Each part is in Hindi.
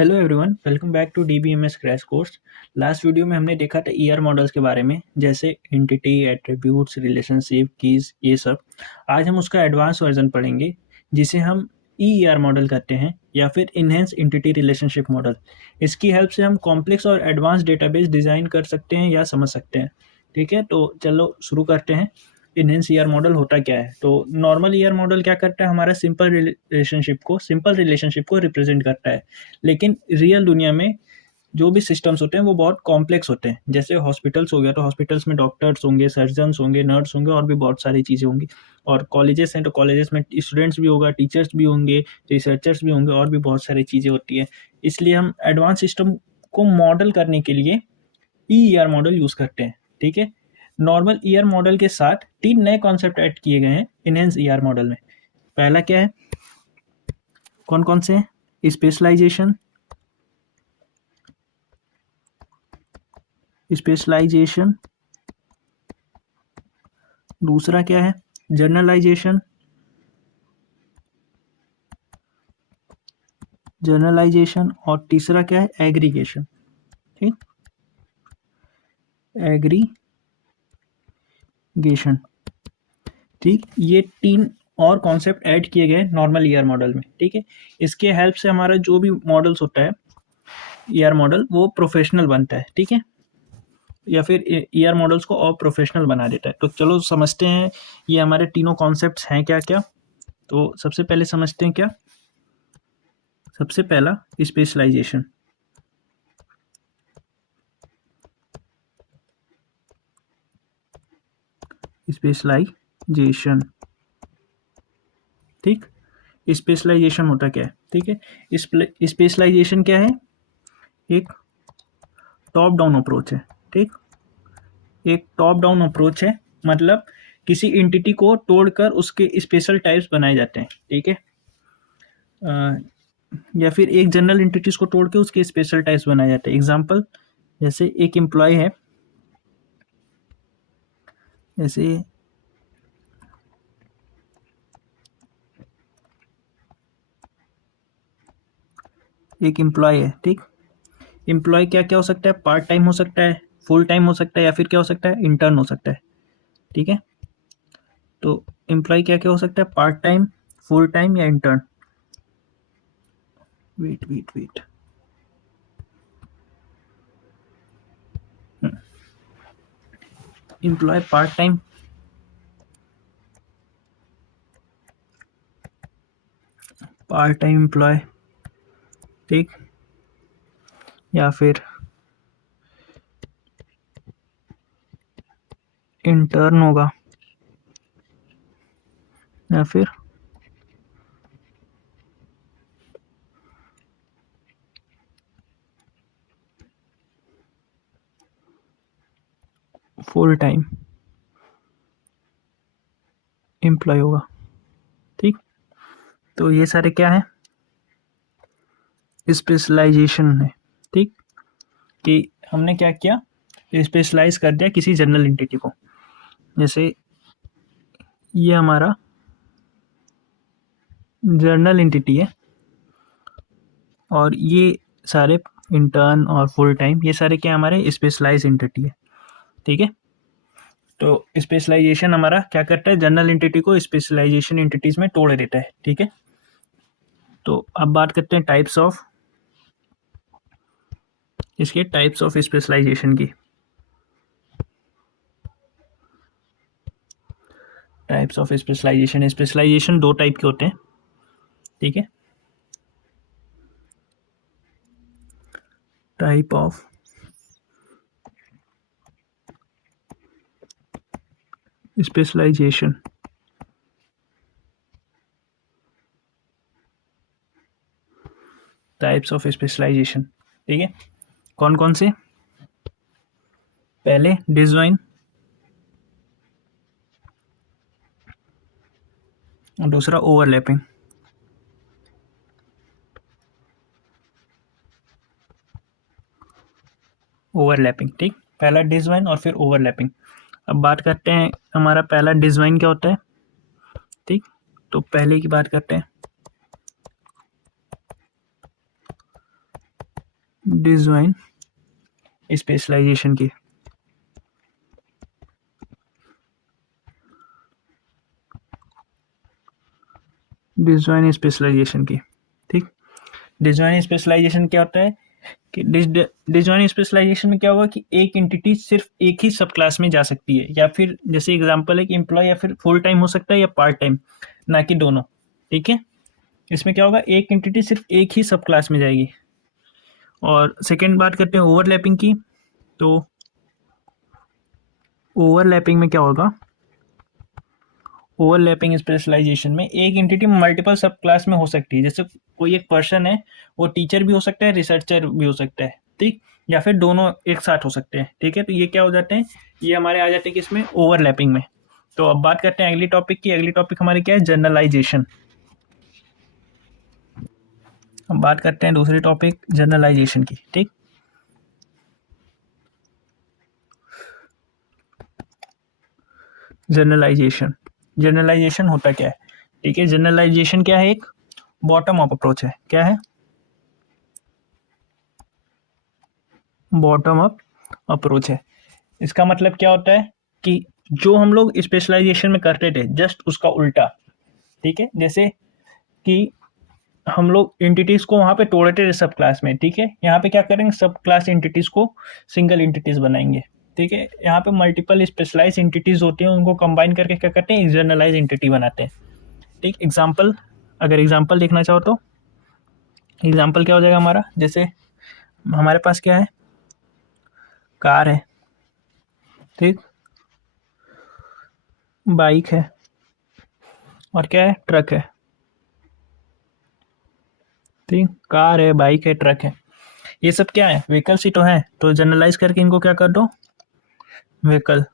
Hello everyone, welcome back to DBMS crash course. Last video में हमने देखा था ईआर मॉडल्स के बारे में, जैसे एंटिटी, एट्रीब्यूट्स, रिलेशनशिप, कीज, ये सब। आज हम उसका एडवांस वर्जन पढ़ेंगे, जिसे हम ईआर मॉडल कहते हैं या फिर इनहेंस एंटिटी रिलेशनशिप मॉडल। इसकी हेल्प से हम कॉम्प्लेक्स और एडवांस डेटाबेस डिज़ाइन कर सकते हैं या समझ सकते हैं। ठीक है, तो चलो शुरू करते हैं। इनहेंस ईआर मॉडल होता क्या है? तो नॉर्मल ईआर मॉडल क्या करता है, हमारा सिंपल रिलेशनशिप को रिप्रेजेंट करता है। लेकिन रियल दुनिया में जो भी सिस्टम्स होते हैं वो बहुत कॉम्प्लेक्स होते हैं। जैसे हॉस्पिटल्स हो गया, तो हॉस्पिटल्स में डॉक्टर्स होंगे, सर्जन्स होंगे, नर्स होंगे और भी बहुत सारी चीज़ें होंगी। और कॉलेजेस हैं तो कॉलेजेस में स्टूडेंट्स भी होगा, टीचर्स भी होंगे, रिसर्चर्स भी होंगे और भी बहुत सारी चीज़ें होती है। इसलिए हम एडवांस सिस्टम को मॉडल करने के लिए ईआर मॉडल यूज़ करते हैं। ठीक है, नॉर्मल ईआर मॉडल के साथ 3 नए कॉन्सेप्ट ऐड किए गए हैं इनहेंस ईआर मॉडल में। पहला क्या है, कौन कौन से? Specialisation, specialisation. दूसरा क्या है, जर्नलाइजेशन, जर्नलाइजेशन। और तीसरा क्या है, एग्रीगेशन। ठीक, एग्रीगेशन। ठीक, ये 3 और कॉन्सेप्ट ऐड किए गए नॉर्मल ईआर मॉडल में। ठीक है, इसके हेल्प से हमारा जो भी मॉडल्स होता है ईआर मॉडल, वो प्रोफेशनल बनता है। ठीक है, या फिर ईआर मॉडल्स को और प्रोफेशनल बना देता है। तो चलो समझते हैं ये हमारे तीनों कॉन्सेप्ट्स हैं क्या क्या। तो सबसे पहले समझते हैं क्या। सबसे पहला, स्पेशलाइजेशन। स्पेशलाइजेशन। ठीक, स्पेशलाइजेशन होता क्या है? ठीक है, स्पेशलाइजेशन क्या है? एक टॉप डाउन अप्रोच है। ठीक, एक टॉप डाउन अप्रोच है, मतलब किसी एंटिटी को तोड़कर उसके स्पेशल टाइप्स बनाए जाते हैं। ठीक है, या फिर एक जनरल एंटिटीज को तोड़ के उसके स्पेशल टाइप्स बनाए जाते हैं। एग्जांपल, जैसे एक एम्प्लॉय है, जैसे एक एम्प्लॉय है। ठीक, एम्प्लॉय क्या क्या हो सकता है? पार्ट टाइम हो सकता है, फुल टाइम हो सकता है, या फिर क्या हो सकता है, इंटर्न हो सकता है। ठीक है, तो एम्प्लॉय क्या क्या हो सकता है? पार्ट टाइम, फुल टाइम या intern. Wait wait wait, employ part time, part time employ. ठीक, या फिर इंटर्न होगा, या फिर फुल टाइम एम्प्लॉय होगा। ठीक, तो ये सारे क्या है, स्पेशलाइजेशन है। ठीक, कि हमने क्या किया, स्पेशलाइज कर दिया किसी जनरल एंटिटी को। जैसे ये हमारा जनरल एंटिटी है, और ये सारे इंटर्न और फुल टाइम, ये सारे क्या हमारे स्पेशलाइज एंटिटी है। ठीक है, तो स्पेशलाइजेशन हमारा क्या करता है, जनरल एंटिटी को स्पेशलाइजेशन एंटिटीज में तोड़ देता है। ठीक है, तो अब बात करते हैं टाइप्स ऑफ, इसके टाइप्स ऑफ स्पेशलाइजेशन की। Types of specialisation, specialisation 2 type के होते हैं। ठीक है, type of specialisation. Types of specialisation, ठीक है, कौन कौन से? पहले डिज़ाइन, और दूसरा ओवरलैपिंग। ओवरलैपिंग, ठीक, पहला डिज़ाइन और फिर ओवरलैपिंग। अब बात करते हैं हमारा पहला डिज़ाइन क्या होता है। ठीक, तो पहले की बात करते हैं। डिजॉइन स्पेशलाइजेशन की। डिजॉइन स्पेशलाइजेशन की, ठीक। डिजॉइन स्पेशलाइजेशन क्या होता है कि डिजॉइन स्पेशलाइजेशन में क्या होगा कि एक एंटिटी सिर्फ एक ही सब क्लास में जा सकती है, या फिर जैसे एग्जांपल है कि एम्प्लॉय या फिर फुल टाइम हो सकता है या पार्ट टाइम, ना कि दोनों, ठीक है। इसमें क्या होगा, एक एंटिटी सिर्फ एक ही सब क्लास में जाएगी। और सेकेंड बात करते हैं ओवरलैपिंग की। तो ओवरलैपिंग में क्या होगा, ओवरलैपिंग स्पेशलाइजेशन में एक एंटिटी मल्टीपल सब क्लास में हो सकती है। जैसे कोई एक पर्सन है, वो टीचर भी हो सकता है, रिसर्चर भी हो सकता है, ठीक, या फिर दोनों एक साथ हो सकते हैं, ठीक है। तो ये क्या हो जाते हैं, ये हमारे आ जाते हैं किसमें, ओवरलैपिंग में। तो अब बात करते हैं अगली टॉपिक की। अगली टॉपिक हमारी क्या है, जनरलाइजेशन। अब बात करते हैं दूसरी टॉपिक जनरलाइजेशन की, ठीक। जनरलाइजेशन, जनरलाइजेशन होता क्या है, ठीक है। जनरलाइजेशन क्या है, एक बॉटम अप अप्रोच है। क्या है, बॉटम अप अप्रोच है। इसका मतलब क्या होता है कि जो हम लोग स्पेशलाइजेशन में करते थे जस्ट उसका उल्टा, ठीक है। जैसे कि हम लोग एंटिटीज को वहां पे तोड़ते थे सब क्लास में, ठीक है। यहाँ पे क्या करेंगे, सब क्लास एंटिटीज को सिंगल एंटिटीज बनाएंगे, ठीक है। यहाँ पे मल्टीपल स्पेशलाइज एंटिटीज होती हैं, उनको कंबाइन करके क्या करते हैं, एक जनरलाइज एंटिटी बनाते हैं, ठीक। एग्जाम्पल, अगर एग्जाम्पल देखना चाहो तो एग्जाम्पल क्या हो जाएगा हमारा, जैसे हमारे पास क्या है, कार है, ठीक, बाइक है, और क्या है, ट्रक है, ठीक। कार है, बाइक है, ट्रक है, ये सब क्या है, व्हीकल्स ही तो है। तो जनरलाइज करके इनको क्या कर दो, व्हीकल।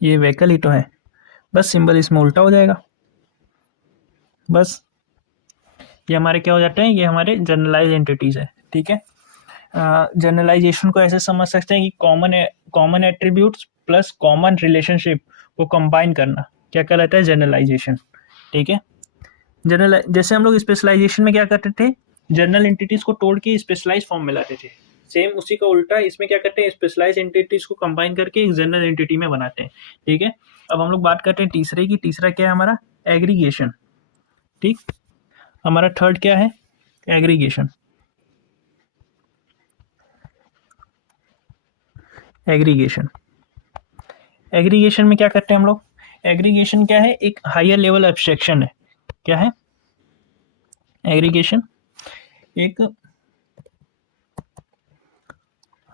ये व्हीकल ही तो है, बस सिंबल इसमें उल्टा हो जाएगा, बस। ये हमारे क्या हो जाते हैं, ये हमारे जनरलाइज एंटिटीज है, ठीक है। जनरलाइजेशन को ऐसे समझ सकते हैं कि common attributes plus common relationship को कंबाइन करना क्या कहलाता है, जनरलाइजेशन, ठीक है। जनरल, जैसे हम लोग स्पेशलाइजेशन में क्या करते थे, जनरल एंटिटीज को तोड़ के स्पेशलाइज फॉर्म में लाते थे। सेम उसी का उल्टा इसमें क्या करते हैं, स्पेशलाइज एंटिटीज को कंबाइन करके एक जनरल एंटिटी में बनाते हैं, ठीक है। अब हम लोग बात करते हैं तीसरे की। तीसरा क्या है हमारा, एग्रीगेशन, ठीक। हमारा थर्ड क्या है, एग्रीगेशन। एग्रीगेशन, एग्रीगेशन में क्या करते हैं हम लोग, एग्रीगेशन क्या है, एक हायर लेवल एब्स्ट्रैक्शन है। क्या है, एग्रीगेशन एक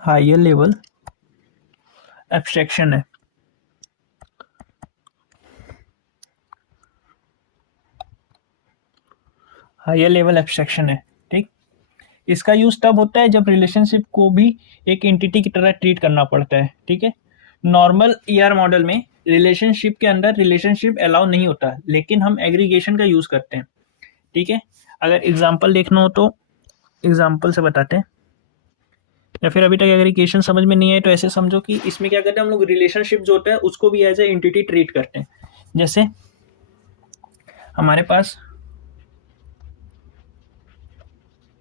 हायर लेवल एब्स्ट्रैक्शन है। हायर लेवल एब्स्ट्रैक्शन है, ठीक। इसका यूज तब होता है जब रिलेशनशिप को भी एक एंटिटी की तरह ट्रीट करना पड़ता है, ठीक है। नॉर्मल ईआर मॉडल में रिलेशनशिप के अंदर रिलेशनशिप अलाउ नहीं होता, लेकिन हम एग्रीगेशन का यूज करते हैं, ठीक है। अगर एग्जाम्पल देखना हो तो एग्जाम्पल से बताते हैं, या फिर अभी तक एग्रीगेशन समझ में नहीं आए तो ऐसे समझो कि इसमें क्या करते हैं हम लोग, रिलेशनशिप जो होता है उसको भी एज ए एंटिटी ट्रीट करते हैं। जैसे हमारे पास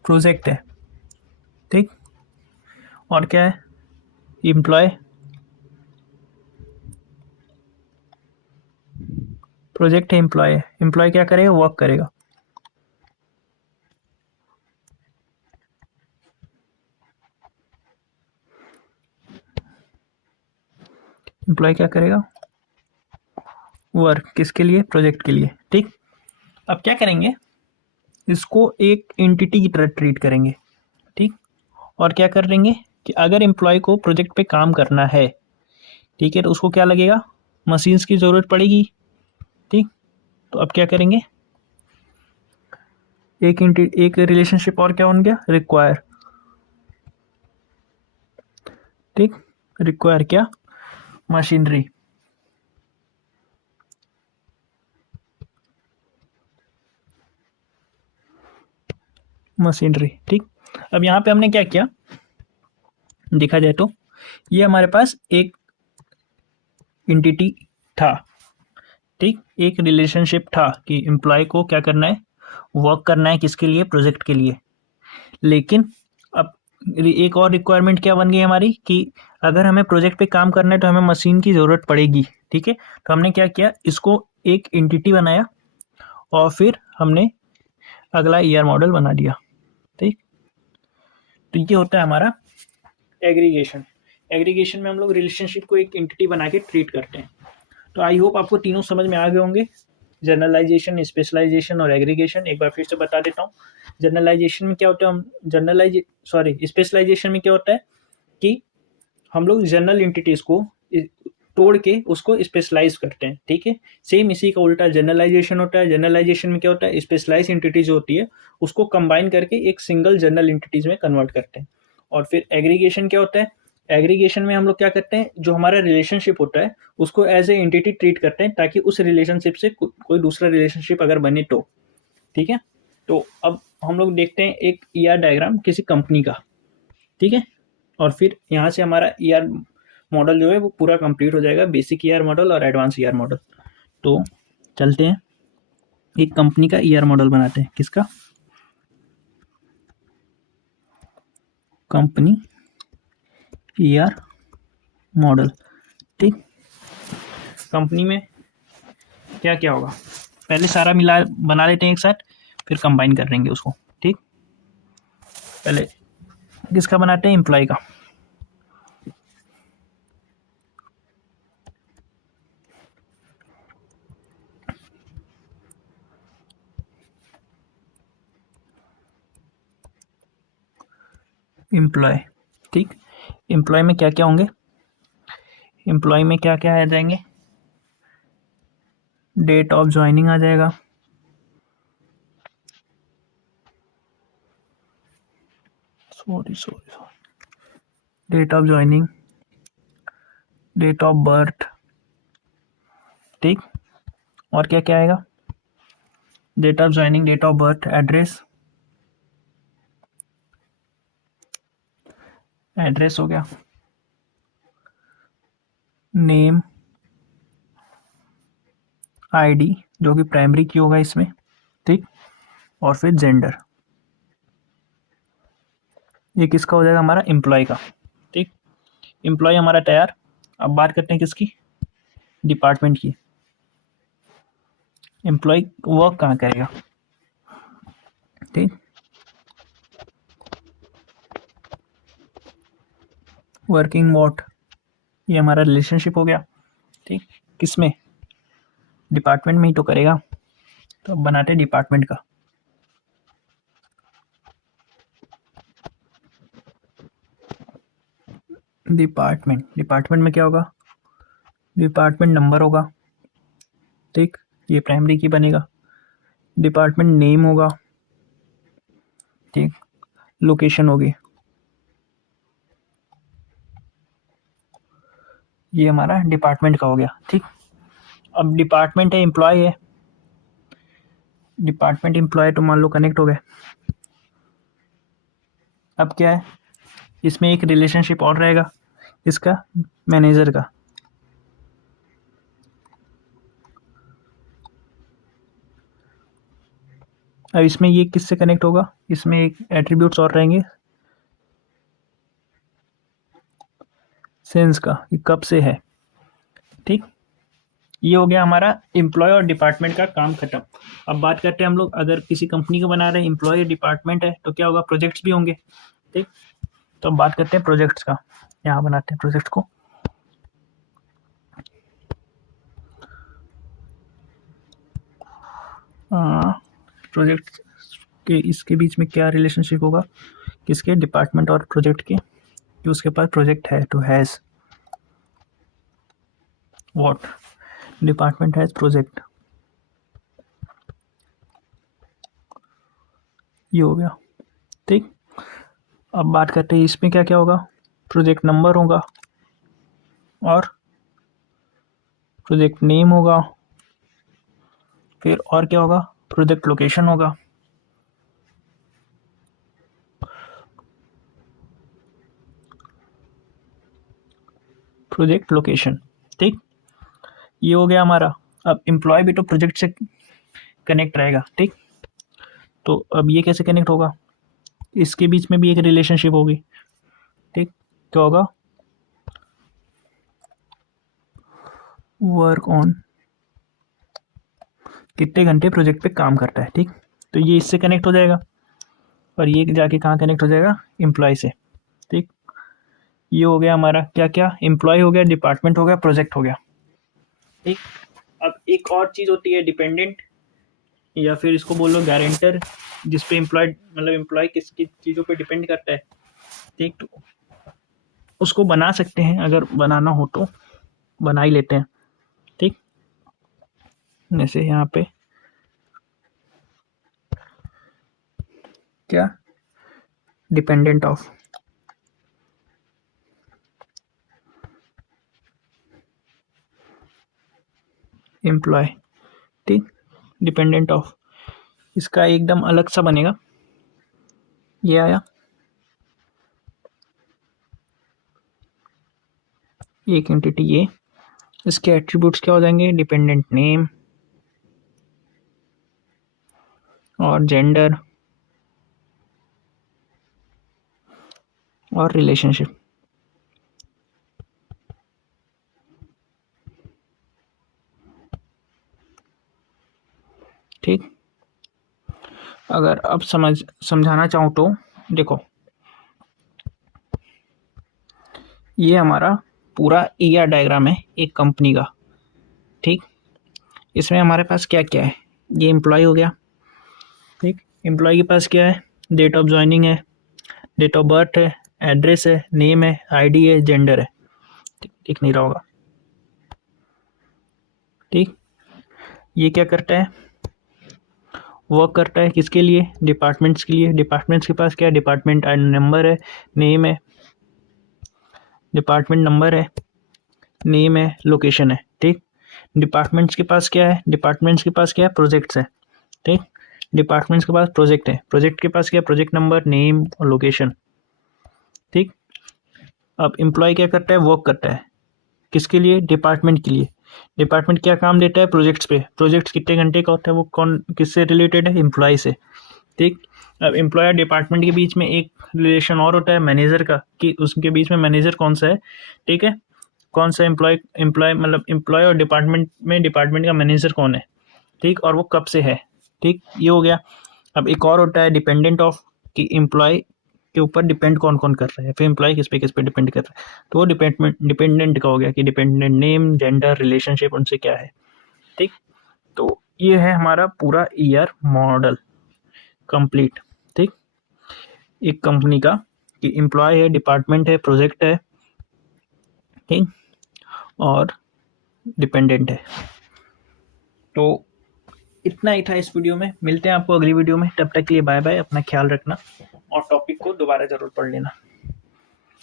प्रोजेक्ट है, ठीक, और क्या है, एम्प्लॉय। प्रोजेक्ट है, एम्प्लॉय है, एम्प्लॉय क्या करेगा, वर्क करेगा। एम्प्लॉय क्या करेगा, वर्क, किसके लिए, प्रोजेक्ट के लिए, ठीक। अब क्या करेंगे, इसको एक एंटिटी की तरह ट्रीट करेंगे, ठीक। और क्या कर देंगे कि अगर एम्प्लॉय को प्रोजेक्ट पे काम करना है, ठीक है, तो उसको क्या लगेगा, मशीन्स की ज़रूरत पड़ेगी, ठीक। तो अब क्या करेंगे, एक रिलेशनशिप और क्या बन गया, रिक्वायर, ठीक। रिक्वायर क्या, मशीनरी, मशीनरी, ठीक। अब यहाँ पे हमने क्या किया, देखा जाए तो ये हमारे पास एक एंटिटी था, ठीक, एक रिलेशनशिप था कि एम्प्लॉय को क्या करना है, वर्क करना है किसके लिए, प्रोजेक्ट के लिए। लेकिन अब एक और रिक्वायरमेंट क्या बन गई हमारी कि अगर हमें प्रोजेक्ट पे काम करना है तो हमें मशीन की ज़रूरत पड़ेगी, ठीक है। तो हमने क्या किया, इसको एक एंटिटी बनाया और फिर हमने अगला ईआर मॉडल बना दिया, ठीक। तो ये होता है हमारा एग्रीगेशन। एग्रीगेशन में हम लोग रिलेशनशिप को एक एंटिटी बना के ट्रीट करते हैं। तो आई होप आपको तीनों समझ में आ गए होंगे, जनरलाइजेशन, स्पेशलाइजेशन और एग्रीगेशन। एक बार फिर से बता देता हूँ। जनरलाइजेशन में क्या होता है, हम स्पेशलाइजेशन में क्या होता है कि हम लोग जनरल एंटिटीज को तोड़ के उसको स्पेशलाइज करते हैं, ठीक है। सेम इसी का उल्टा जनरलाइजेशन होता है। जनरलाइजेशन में क्या होता है, स्पेशलाइज एंटिटीज होती है उसको कंबाइन करके एक सिंगल जनरल एंटिटीज में कन्वर्ट करते हैं। और फिर एग्रीगेशन क्या होता है, एग्रीगेशन में हम लोग क्या करते हैं, जो हमारा रिलेशनशिप होता है उसको एज ए एंटिटी ट्रीट करते हैं ताकि उस रिलेशनशिप से कोई दूसरा रिलेशनशिप अगर बने तो, ठीक है। तो अब हम लोग देखते हैं एक ईआर डायग्राम किसी कंपनी का, ठीक है। और फिर यहाँ से हमारा ईआर मॉडल जो है वो पूरा कंप्लीट हो जाएगा, बेसिक ईआर मॉडल और एडवांस ईआर मॉडल। तो चलते हैं, एक कंपनी का ईआर मॉडल बनाते हैं। किसका, कंपनी ईआर मॉडल, ठीक। कंपनी में क्या क्या होगा, पहले सारा मिला बना लेते हैं एक साथ, फिर कंबाइन कर लेंगे उसको, ठीक। पहले किसका बनाते हैं, एम्प्लॉय का। एम्प्लॉय, ठीक। एम्प्लॉय में क्या क्या होंगे, एम्प्लॉय में क्या क्या आ जाएंगे, डेट ऑफ ज्वाइनिंग आ जाएगा, sorry, date of joining, date of birth, ठीक। और क्या क्या आएगा, date of joining, date of birth, address, address हो गया, नेम, आईडी जो कि प्राइमरी की होगा इसमें, ठीक। और फिर जेंडर। ये किसका हो जाएगा, हमारा एम्प्लॉय का, ठीक। एम्प्लॉय हमारा तैयार। अब बात करते हैं किसकी, डिपार्टमेंट की। एम्प्लॉय वर्क कहाँ करेगा, ठीक। वर्किंग वॉट, ये हमारा रिलेशनशिप हो गया, ठीक। किसमें, डिपार्टमेंट में ही तो करेगा। तो अब बनाते हैं डिपार्टमेंट का। डिपार्टमेंट में क्या होगा, डिपार्टमेंट नंबर होगा, ठीक। ये प्राइमरी की बनेगा। डिपार्टमेंट नेम होगा, ठीक। लोकेशन होगी, ये हमारा डिपार्टमेंट का हो गया, ठीक। अब डिपार्टमेंट है, एम्प्लॉय है, डिपार्टमेंट एम्प्लॉय तो मान लो कनेक्ट हो गए। अब क्या है, इसमें एक रिलेशनशिप और रहेगा, इसका, मैनेजर का। अब इसमें ये किससे कनेक्ट होगा, इसमें एक एट्रीब्यूट्स और रहेंगे, सेंस का, ये कब से है, ठीक। ये हो गया हमारा एम्प्लॉय और डिपार्टमेंट का काम खत्म। अब बात करते हैं हम लोग, अगर किसी कंपनी को बना रहे हैं, एम्प्लॉय डिपार्टमेंट है, तो क्या होगा, प्रोजेक्ट्स भी होंगे, ठीक। तो अब बात करते हैं प्रोजेक्ट्स का। यहाँ बनाते हैं प्रोजेक्ट को। प्रोजेक्ट के इसके बीच में क्या रिलेशनशिप होगा, किसके, डिपार्टमेंट और प्रोजेक्ट के, कि उसके पास प्रोजेक्ट है तो has what, department has project, ये हो गया, ठीक। अब बात करते हैं इसमें क्या क्या होगा, प्रोजेक्ट नंबर होगा और प्रोजेक्ट नेम होगा, फिर और क्या होगा, प्रोजेक्ट लोकेशन होगा, प्रोजेक्ट लोकेशन, ठीक। ये हो गया हमारा। अब एम्प्लॉय भी तो प्रोजेक्ट से कनेक्ट रहेगा, ठीक। तो अब ये कैसे कनेक्ट होगा, इसके बीच में भी एक रिलेशनशिप होगी, ठीक। क्या होगा, वर्क ऑन, कितने घंटे प्रोजेक्ट पे काम करता है, ठीक। तो ये इससे कनेक्ट हो जाएगा और ये जाके कहाँ कनेक्ट हो जाएगा, एम्प्लॉय से, ठीक। ये हो गया हमारा क्या क्या, एम्प्लॉय हो गया, डिपार्टमेंट हो गया, प्रोजेक्ट हो गया, ठीक। अब एक और चीज़ होती है डिपेंडेंट, या फिर इसको बोल लो गारंटर, जिस पे एम्प्लॉय मतलब एम्प्लॉय किसकी चीज़ों पे डिपेंड करता है, ठीक। तो उसको बना सकते हैं, अगर बनाना हो तो बना ही लेते हैं, ठीक। जैसे यहाँ पे क्या, डिपेंडेंट ऑफ, एम्प्लॉय, ठीक। डिपेंडेंट ऑफ, इसका एकदम अलग सा बनेगा, ये आया, एक एंटिटी ये, इसके एट्रीब्यूट्स क्या हो जाएंगे, डिपेंडेंट नेम और जेंडर और रिलेशनशिप, ठीक। अगर अब समझाना चाहूँ तो देखो, ये हमारा पूरा ईआर डायग्राम है एक कंपनी का, ठीक। इसमें हमारे पास क्या क्या है, ये एम्प्लॉय हो गया, ठीक। एम्प्लॉय के पास क्या है, डेट ऑफ ज्वाइनिंग है, डेट ऑफ बर्थ है, एड्रेस है, नेम है, आईडी है, जेंडर है, दिख नहीं रहा होगा, ठीक। ये क्या करता है, वर्क करता है किसके लिए, डिपार्टमेंट्स के लिए। डिपार्टमेंट्स के पास क्या है, डिपार्टमेंट नंबर है, नेम है, डिपार्टमेंट नंबर है, नेम है, लोकेशन है, ठीक। डिपार्टमेंट्स के पास क्या है, डिपार्टमेंट्स के पास क्या है, प्रोजेक्ट्स है, ठीक। डिपार्टमेंट्स के पास प्रोजेक्ट है, प्रोजेक्ट के पास क्या है, प्रोजेक्ट नंबर, नेम और लोकेशन, ठीक। अब एम्प्लॉय क्या करता है, वर्क करता है किसके लिए, डिपार्टमेंट के लिए। डिपार्टमेंट क्या काम देता है, प्रोजेक्ट्स पे, प्रोजेक्ट्स कितने घंटे का होता है, वो कौन किससे रिलेटेड है, एम्प्लॉय से, ठीक। अब एम्प्लॉय और डिपार्टमेंट के बीच में एक रिलेशन और होता है मैनेजर का, कि उसके बीच में मैनेजर कौन सा है, ठीक है। कौन सा एम्प्लॉय मतलब एम्प्लॉय और डिपार्टमेंट में डिपार्टमेंट का मैनेजर कौन है, ठीक। और वो कब से है, ठीक। ये हो गया। अब एक और होता है डिपेंडेंट ऑफ, कि एम्प्लॉय के ऊपर डिपेंड कौन कौन कर रहा है, फिर एम्प्लॉय किस पे डिपेंड कर रहा है, तो वो डिपेंडेंट का हो गया, कि डिपेंडेंट नेम, जेंडर, रिलेशनशिप उनसे क्या है, ठीक। तो ये है हमारा पूरा ईआर मॉडल कंप्लीट, ठीक। एक कंपनी का, कि एम्प्लॉय है, डिपार्टमेंट है, प्रोजेक्ट है, ठीक, और डिपेंडेंट है। तो इतना ही था इस वीडियो में, मिलते हैं आपको अगली वीडियो में, तब तक के लिए बाय बाय, अपना ख्याल रखना और टॉपिक को दोबारा ज़रूर पढ़ लेना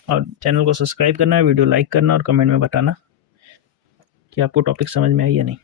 और चैनल को सब्सक्राइब करना, वीडियो लाइक करना और कमेंट में बताना कि आपको टॉपिक समझ में आई या नहीं।